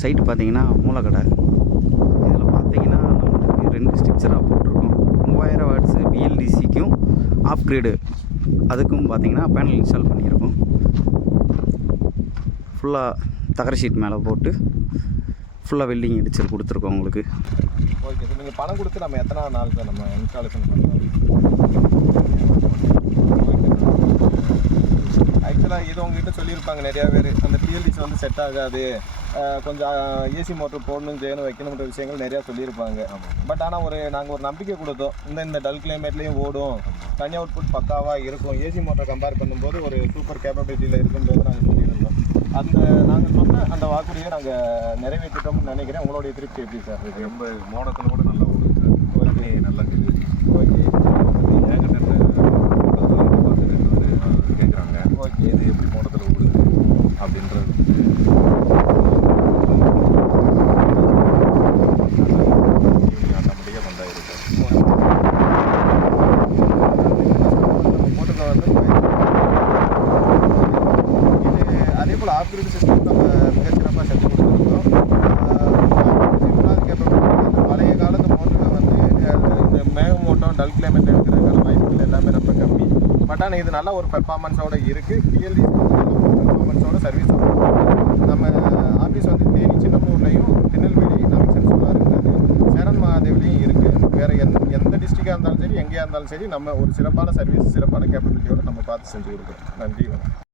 Site பார்த்தீங்கன்னா மூலக்கடை. இதில் பார்த்தீங்கன்னா நம்மளுக்கு ரெண்டு ஸ்ட்ரக்சராக போட்டிருக்கோம். மூவாயிரம் வாட்ஸு பிஎல்டிசிக்கும் ஆஃப் கிரேடு அதுக்கும் பார்த்தீங்கன்னா பேனல் இன்ஸ்டால் பண்ணியிருக்கோம். ஃபுல்லாக தகர ஷீட் மேலே போட்டு ஃபுல்லாக வெல்டிங் அடிச்சு கொடுத்துருக்கோம் உங்களுக்கு. ஓகே சார் நீங்கள் பணம் கொடுத்து நம்ம எத்தனை நாள் சார் நம்ம இன்ஸ்டாலேஷன் பண்ணுறோம் ஆக்சுவலாக இது உங்ககிட்ட சொல்லியிருப்பாங்க நிறையா பேர். அந்த பிஎல்டிசி வந்து செட் ஆகாது. கொஞ்சம் ஏசி மோட்டர் போடணும் செய்யணும் வைக்கணுன்ற விஷயங்கள் நிறையா சொல்லியிருப்பாங்க. பட் ஆனால் ஒரு நாங்கள் ஒரு நம்பிக்கை கொடுத்தோம். இந்த இந்த டல் கிளைமேட்லேயும் ஓடும். தனி அவுட்புட் பக்காவாக இருக்கும். ஏசி மோட்டர் கம்பேர் பண்ணும்போது ஒரு சூப்பர் கேப்பபிலிட்டியில் இருக்குன்றது நாங்கள் சொல்லியிருந்தோம். அந்த நாங்கள் சொன்ன அந்த வாக்குறுதியை நாங்கள் நிறைவேற்றிட்டோம்னு நினைக்கிறேன். உங்களுடைய திருப்தி எப்படி சார் ரொம்ப மோடத்தில் கூட நல்லா சார் நல்லா இருக்குது ஓகே ஏகனெட் கேட்குறாங்க ஓகே இது எப்படி மோடத்தில் ஓடுது அப்படின்றது. ஆட்டோமேட்டிக்காக பந்தாயிருக்கு வந்து இது அதே போல் ஆப்கிரேட் சிஸ்டம் நம்ம மிகச்சிறப்பாக செஞ்சு கொடுத்துருக்கோம் கேப்பபிலிட்டி பழைய காலத்து மோட்டரை வந்து இந்த மேகமூட்டம் டல் கிளைமேட் பட் ஆனால் இது நல்ல ஒரு பெர்ஃபார்மன்ஸோட இருக்குது பிஎல்டி பெர்ஃபார்மன்ஸோட சர்வீஸ் நம்ம ஆஃபீஸ் வந்து தேனி சின்னப்பூர்லேயும் திருநெல்வேலி நமிக்சன் சோலார் இருக்குது சேரன் மகாதேவிலையும் இருக்குது வேறு எந்த எந்த டிஸ்ட்ரிக்டாக இருந்தாலும் சரி எங்கேயா இருந்தாலும் சரி நம்ம ஒரு சிறப்பான சர்வீஸ் சிறப்பான கேப்பபிலிட்டியோடு நம்ம பார்த்து செஞ்சு கொடுக்குறோம் நன்றி வணக்கம்.